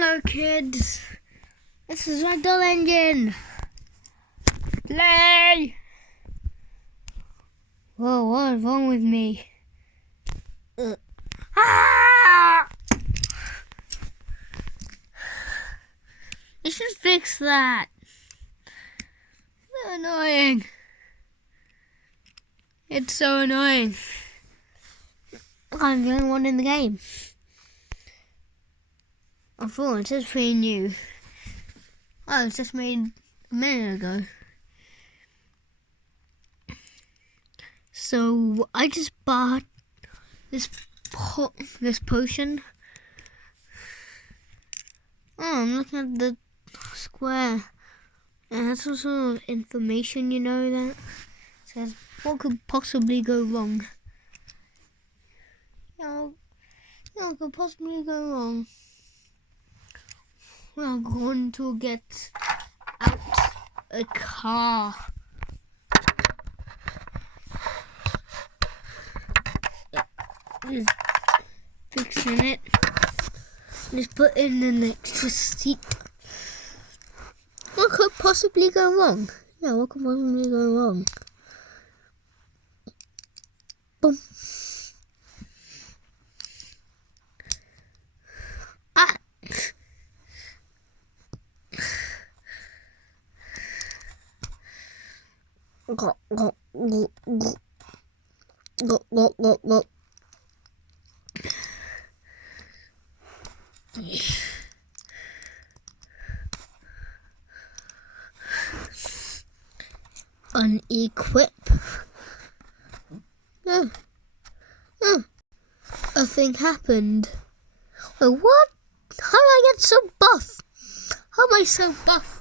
Hello kids, this is Ragdoll Engine. Play! Whoa, what is wrong with me? Ah! You should fix that. So annoying. It's so annoying. I'm the only one in the game. I thought it says pretty new. Oh, it's just made a minute ago. So I just bought this potion. Oh, I'm looking at the square. And that's also information, you know, that says what could possibly go wrong. What could possibly go wrong? We're going to get out a car. Just fixing it. Just put in an extra seat. What could possibly go wrong? Yeah, what could possibly go wrong? Boom. Ah! Go, go, go, go. Go, go, go, go. Unequip. A thing happened. Wait, what? How did I get so buff? How am I so buff?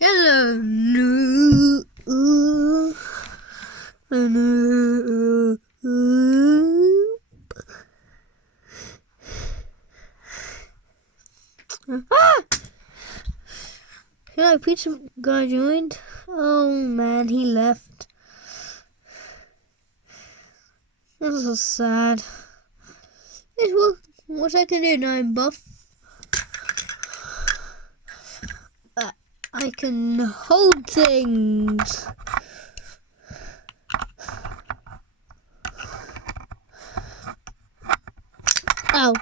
Hello, noob. Ah! Hello, pizza guy joined. Oh man, he left. This is so sad. What I can do now, I'm buff. I can hold things. Ow.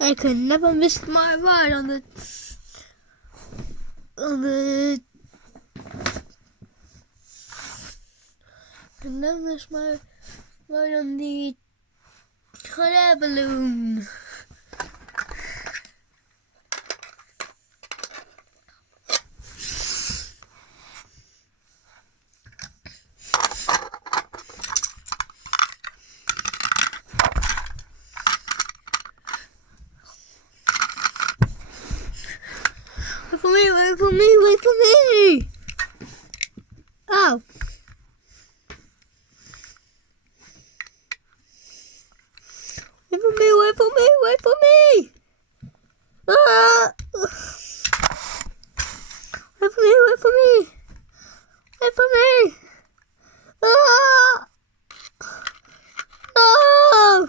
I could never miss my ride on the could never miss my ride on the hot air balloon. Wait for me! Oh. Wait for me! Ah! Wait for me! Ah! No!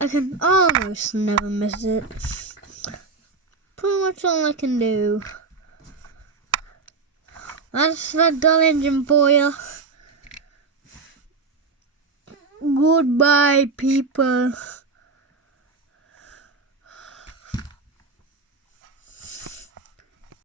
I can almost never miss it. Pretty much all I can do. That's Ragdoll Engine for you. Goodbye, people.